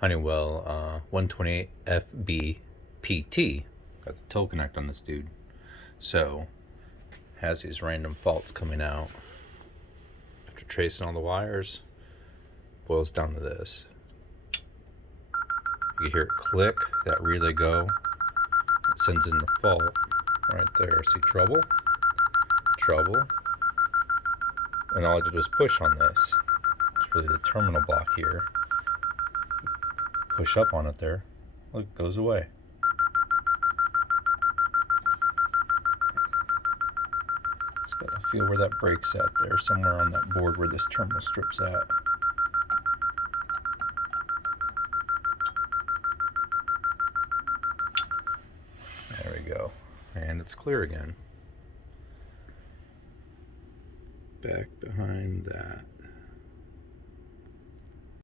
Honeywell 128FB-PT. Got the toe connect on this dude. So, has these random faults coming out. After tracing all the wires, boils down to this. You hear it click, that relay go. It sends in the fault right there. See trouble? Trouble. And all I did was push on this. It's really the terminal block here. Push up on it there. Look, it goes away. Just gotta feel where that break's at there, somewhere on that board where this terminal strip's at. There we go. And it's clear again. Back behind that.